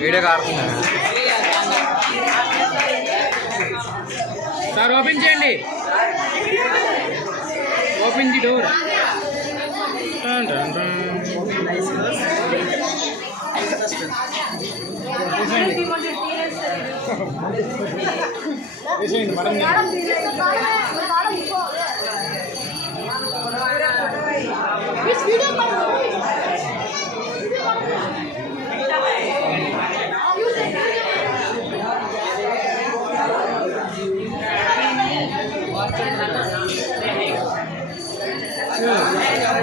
Video కాడుతున్నా sir, open చేయండి. Open the door.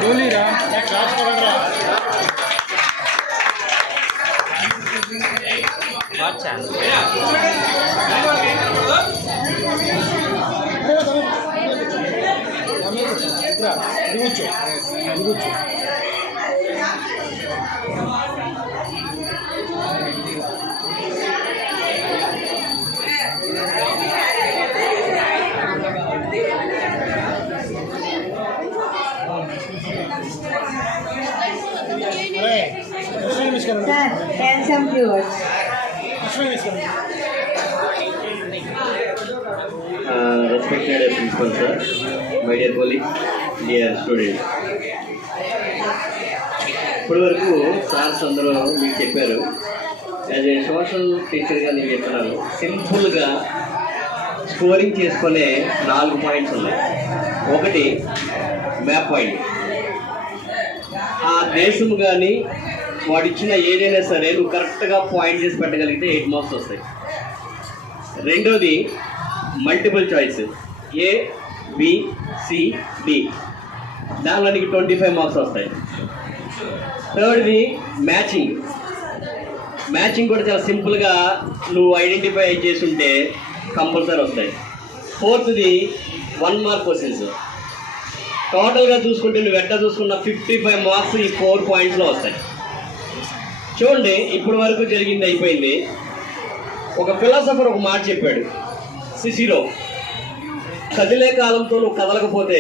డోలీరా handsome viewers. Respected principal sir, my dear colleagues, dear students. ఇప్పటి వరకు sirs అందరూ మీకు చెప్పారు. యాజ్ ఏ సోషల్ టీచర్గా నేను చెప్తున్నాను, సింపుల్గా స్కోరింగ్ చేసుకునే 4 పాయింట్స్ ఉన్నాయి. ఒకటి మ్యాప్ పాయింట్. ఆ దేశం కానీ వాడు ఇచ్చిన ఏదైనా సరే నువ్వు కరెక్ట్గా పాయింట్ చేసి పెట్టగలిగితే 8 మార్క్స్ వస్తాయి. రెండోది multiple choice, A B C D, దానిలో నీకు 25 మార్క్స్ వస్తాయి. థర్డ్ది మ్యాచింగ్. మ్యాచింగ్ కూడా చాలా సింపుల్గా నువ్వు ఐడెంటిఫై చేసుంటే కంపల్సరీ వస్తాయి. ఫోర్త్ది 1 మార్క్ క్వశ్చన్స్. టోటల్గా చూసుకుంటే నువ్వు ఎట్లా చూసుకున్న 55 మార్క్స్ ఈ 4 పాయింట్స్లో వస్తాయి. చూడండి, ఇప్పటి వరకు జరిగింది అయిపోయింది. ఒక ఫిలాసఫర్ ఒక మాట చెప్పాడు, సిసిరో, కదిలే కాలంతో నువ్వు కదలకపోతే